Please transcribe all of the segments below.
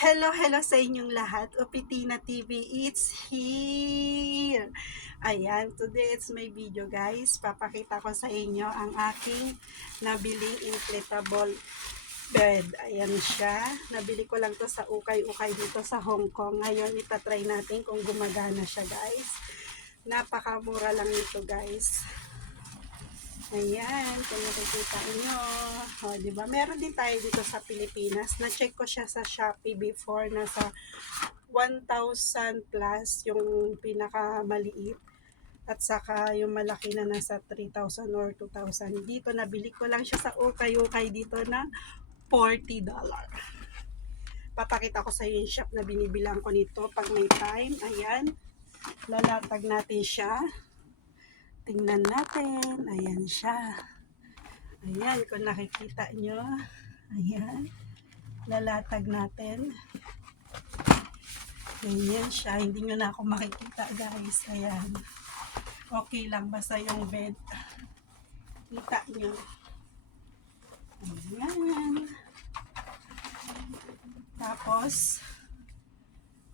Hello sa inyong lahat. Opitina TV, it's here. Ayan, today it's my video guys. Papakita ko sa inyo ang aking nabiling inflatable bed. Ayan siya. Nabili ko lang to sa ukay-ukay dito sa Hong Kong. Ngayon, itatry natin kung gumagana siya guys. Napakamura lang nito guys. Ayan, kung nakikita nyo. O, diba? Meron din tayo dito sa Pilipinas. Na-check ko siya sa Shopee before. Nasa 1,000 plus yung pinakamaliit. At saka yung malaki na nasa 3,000 or 2,000. Dito, nabili ko lang siya sa ukay-ukay dito na $40. Papakita ko sa iyo yung shop na binibilang ko nito pag may time. Ayan. Lalatag natin siya. Tingnan natin. Ayan siya. Ayan, kung nakikita nyo. Ayan. Lalatag natin. Ganyan siya. Hindi nyo na ako makikita guys. Ayan. Okay lang. Basta yung bed. Kita nyo. Ayan. Tapos,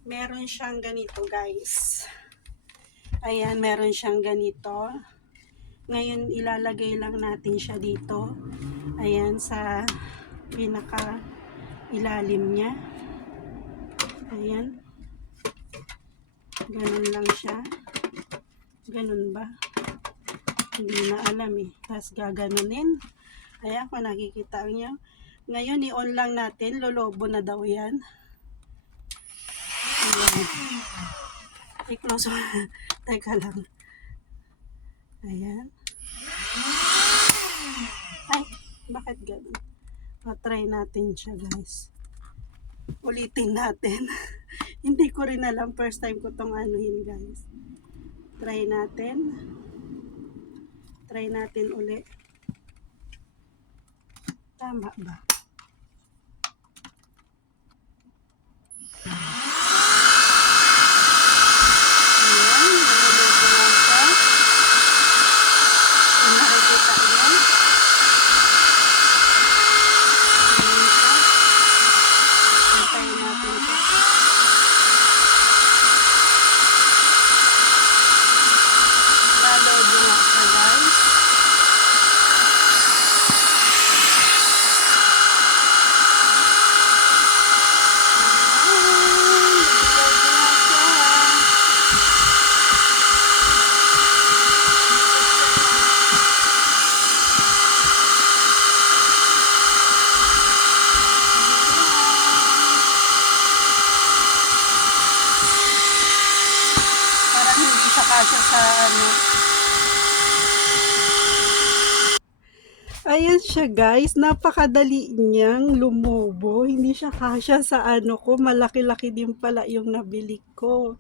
meron siyang ganito guys. Ayan, meron siyang ganito. Ngayon, ilalagay lang natin siya dito. Ayan, sa pinaka ilalim niya. Ayan. Ganun lang siya. Ganun ba? Hindi na alam eh. Tapos gaganunin. Ayan, kung nakikita niyo. Ngayon, i-on lang natin. Lolobo na daw yan. Ayan. I-close mo. Teka lang. Ayan. Ay, bakit ganun? Try natin siya guys. Ulitin natin. Hindi ko rin alam. First time ko tong anuhin guys. Try natin. Try natin uli. Tama ba? Kasya sa ano. Ayan siya guys, napakadali niyang lumubo. Hindi siya kasya sa ano ko, malaki-laki din pala yung nabili ko.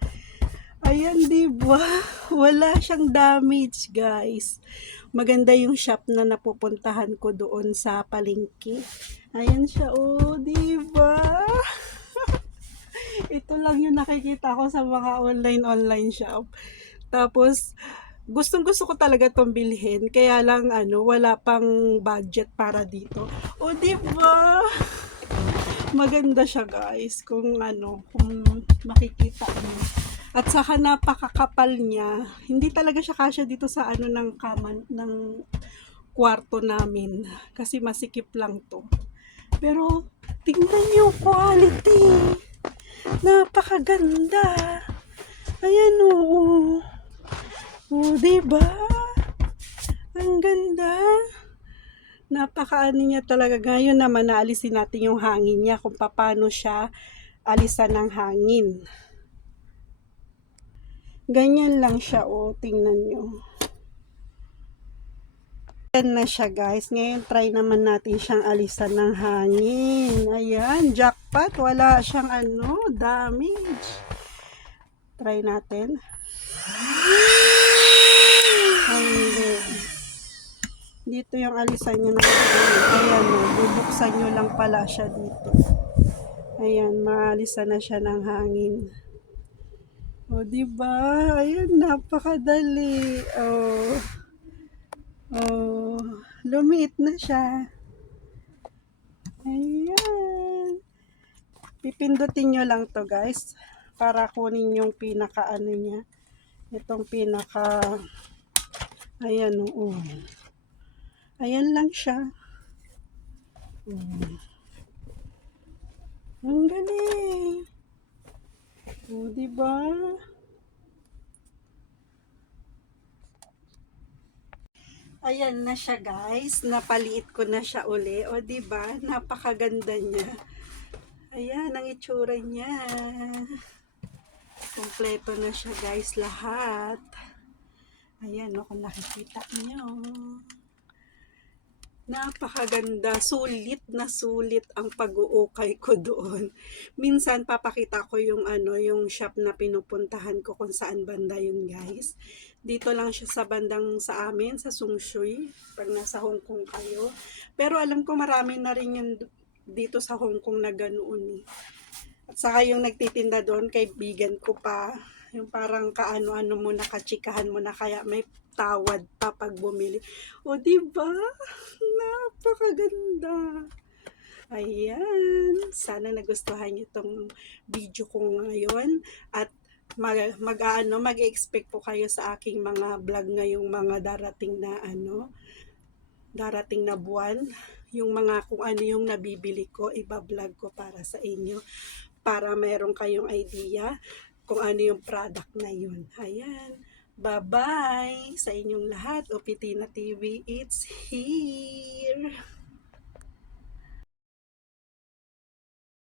Ayan, diba? Wala siyang damage guys. Maganda yung shop na napupuntahan ko doon sa palengke. Ayan siya, oh, diba? Ito lang yung nakikita ko sa mga online shop. Tapos, gustong-gusto ko talaga tong bilhin. Kaya lang, wala pang budget para dito. O, diba? Maganda siya, guys. Kung makikita niyo. At saka napakakapal niya. Hindi talaga siya kasya dito sa ng kama, ng kwarto namin. Kasi masikip lang to. Pero, tingnan niyo quality. Napakaganda. Ayan, oo. Oh, diba? Ang ganda. Napakaano niya talaga. Ngayon naman naalisin natin yung hangin niya kung paano siya alisan ng hangin. Ganyan lang siya, oh. Tingnan nyo. Ayan na siya, guys. Ngayon, try naman natin siyang alisan ng hangin. Ayan, jackpot. Wala siyang damage. Try natin. Hindi. Dito yung alisan niya ng hangin. Ayan, bubuksan nyo lang pala siya dito. Ayan, maalisan na siya ng hangin. O, diba? Ayan, napakadali. Lumiit na siya. Ayan. Pipindutin nyo lang to guys para kunin yung pinaka ano niya. Itong pinaka, ayan oo. Ayan lang siya. Ang galing. O, diba? Ayan na siya guys. Napaliit ko na siya uli. O, diba? Napakaganda niya. Ayan ang itsura niya. Kompleto na siya guys lahat. Ayan o, kung nakikita niyo. Napakaganda, sulit na sulit ang pag-uukay ko doon. Minsan papakita ko yung ano, yung shop na pinupuntahan ko kung saan banda yun, guys. Dito lang siya sa bandang sa amin, sa Sungshui, pag nasa Hong Kong kayo. Pero alam ko marami na rin yun dito sa Hong Kong na ganoon. At saka yung nagtitinda doon, kaibigan ko pa, yung parang kaano-ano mo na, kachikahan mo na, kaya may tawad pa pag bumili. O, diba? Napakaganda. Ayan. Sana nagustuhan niyo itong video ko ngayon. At mag-expect po kayo sa aking mga vlog ngayong mga darating na buwan. Yung mga kung ano yung nabibili ko, iba-vlog ko para sa inyo. Para mayroon kayong idea kung ano yung product na yun. Ayan. Bye-bye sa inyong lahat. Opitina TV, it's here!